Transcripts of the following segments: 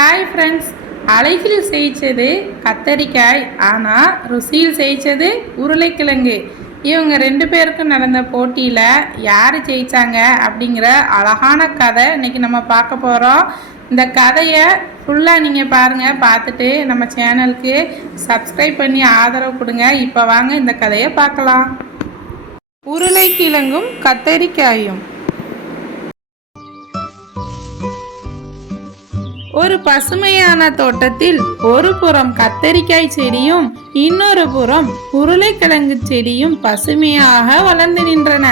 Hi friends, அழகில் செய்தது கத்தரிக்காய், ஆனால் ருசியில் செய்தது உருளைக்கிழங்கு. இவங்க 2 பேருக்கும் நடந்த போட்டியில் யார் ஜெயித்தாங்க அப்படிங்கிற அழகான கதை இன்றைக்கி நம்ம பார்க்க போகிறோம். இந்த கதையை ஃபுல்லாக நீங்கள் பாருங்கள். பார்த்துட்டு நம்ம சேனலுக்கு சப்ஸ்கிரைப் பண்ணி ஆதரவு கொடுங்க. இப்போ வாங்க இந்த கதையை பார்க்கலாம். உருளைக்கிழங்கும் கத்தரிக்காயும். ஒரு பசுமையான தோட்டத்தில் ஒரு புறம் கத்தரிக்காய் செடியும் இன்னொரு புறம் உருளைக்கிழங்கு செடியும் பசுமையாக வளர்ந்து நின்றன.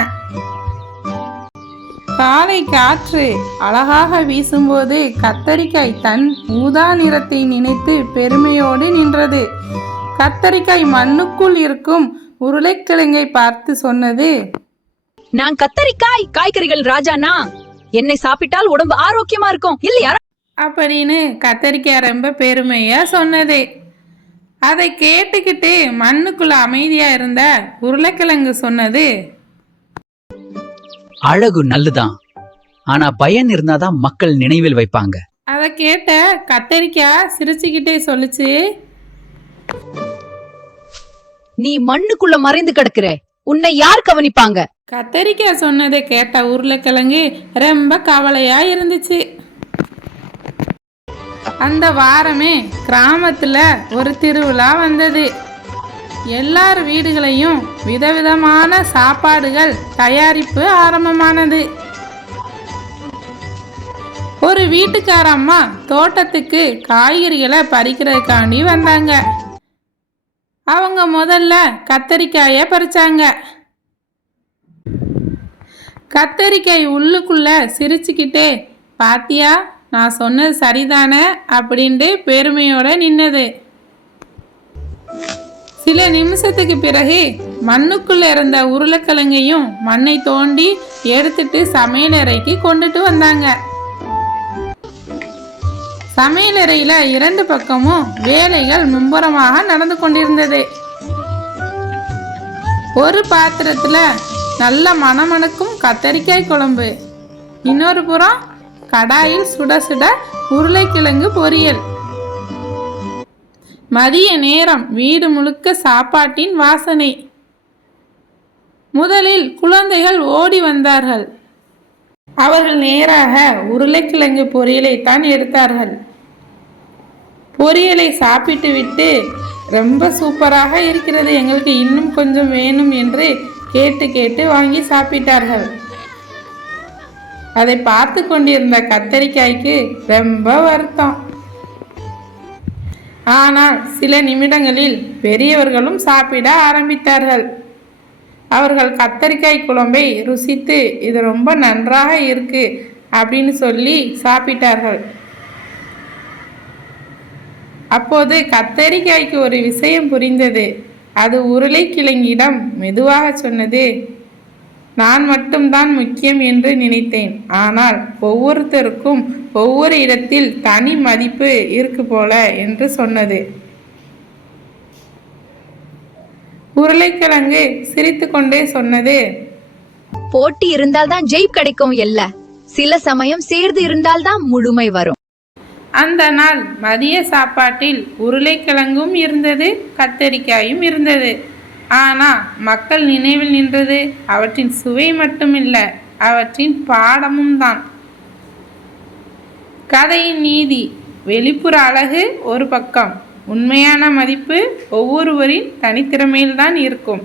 காலை காற்று அழகாக வீசும்போது கத்தரிக்காய் தன் ஊதா நிறத்தை நினைத்து பெருமையோடு நின்றது. கத்தரிக்காய் மண்ணுக்குள் இருக்கும் உருளைக்கிழங்கை பார்த்து சொன்னது, நான் கத்தரிக்காய் காய்கறிகள் ராஜானா, என்னை சாப்பிட்டால் உடம்பு ஆரோக்கியமா இருக்கும் இல்லையா அப்படின்னு கத்தரிக்காய் ரொம்ப பெருமையா சொன்னது. அதை கேட்டுக்கிட்டு மண்ணுக்குள்ள அமைதியா இருந்த உருளைக்கிழங்கு சொன்னது, அழகு நல்லுதான், ஆனா பயன் இருந்தாதான் மக்கள் நினைவில் வைப்பாங்க. அதை கேட்ட கத்தரிக்காய் சிரிச்சுக்கிட்டே சொல்லுச்சு, நீ மண்ணுக்குள்ள மறைந்து கிடக்குற, உன்னை யார் கவனிப்பாங்க? கத்தரிக்காய் சொன்னதை கேட்ட உருளைக்கிழங்கு ரொம்ப கவலையா இருந்துச்சு. அந்த வாரமே கிராமத்துல ஒரு திருவிழா வந்தது. எல்லார் வீடுகளையும் விதவிதமான சாப்பாடுகள் தயாரிப்பு ஆரம்பமானது. ஒரு வீட்டுக்கார அம்மா தோட்டத்துக்கு காய்கறிகளை பறிக்கிறதுக்காண்டி வந்தாங்க. அவங்க முதல்ல கத்தரிக்காயை பறிச்சாங்க. கத்தரிக்காய் உள்ளுக்குள்ள சிரிச்சுக்கிட்டே, பாத்தியா, நான் சொன்னது சரிதானே அப்படின்ட்டு பெருமையோட நின்னது. சில நிமிஷத்துக்கு பிறகு மண்ணுக்குள்ள இருந்த உருளைக்கிழங்கையும் மண்ணை தோண்டி எடுத்துட்டு சமையலறைக்கு கொண்டுட்டு வந்தாங்க. சமையலறையில 2 பக்கமும் வேலைகள் மும்முரமாக நடந்து கொண்டிருந்தது. ஒரு பாத்திரத்துல நல்ல மணமணக்கும் கத்தரிக்காய் குழம்பு, இன்னொரு புறம் கடாயில் சுட சுட உருளைக்கிழங்கு பொரியல். மதிய நேரம் வீடு முழுக்க சாப்பாட்டின் வாசனை. முதலில் குழந்தைகள் ஓடி வந்தார்கள். அவர்கள் நேராக உருளைக்கிழங்கு பொரியலை தான் எடுத்தார்கள். பொரியலை சாப்பிட்டு விட்டு, ரொம்ப சூப்பராக இருக்கிறது, எங்களுக்கு இன்னும் கொஞ்சம் வேணும் என்று கேட்டு கேட்டு வாங்கி சாப்பிட்டார்கள். அதை பார்த்து கொண்டிருந்த கத்தரிக்காய்க்கு ரொம்ப வருத்தம். ஆனால் சில நிமிடங்களில் பெரியவர்களும் சாப்பிட ஆரம்பித்தார்கள். அவர்கள் கத்தரிக்காய் குழம்பை ருசித்து, இது ரொம்ப நன்றாக இருக்கு அப்படின்னு சொல்லி சாப்பிட்டார்கள். அப்போது கத்தரிக்காய்க்கு ஒரு விஷயம் புரிந்தது. அது உருளைக்கிழங்கிடம் மெதுவாக சொன்னது, நான் மட்டும்தான் முக்கியம் என்று நினைத்தேன், ஆனால் ஒவ்வொருத்தருக்கும் ஒவ்வொரு இடத்தில் தனி மதிப்பு இருக்கு போல என்று சொன்னது. உருளைக்கிழங்கு சிரித்து கொண்டே சொன்னது, போட்டி இருந்தால்தான் ஜெயிப் கிடைக்கும் இல்ல, சில சமயம் சேர்ந்து இருந்தால்தான் முழுமை வரும். அந்த நாள் மதிய சாப்பாட்டில் உருளைக்கிழங்கும் இருந்தது, கத்தரிக்காயும் இருந்தது. ஆனால் மக்கள் நினைவில் நின்றது அவற்றின் சுவை மட்டுமில்ல, அவற்றின் பாடமும் தான். கதையின் நீதி, வெளிப்புற அழகு ஒரு பக்கம், உண்மையான மதிப்பு ஒவ்வொருவரின் தனித்திறமையில்தான் இருக்கும்.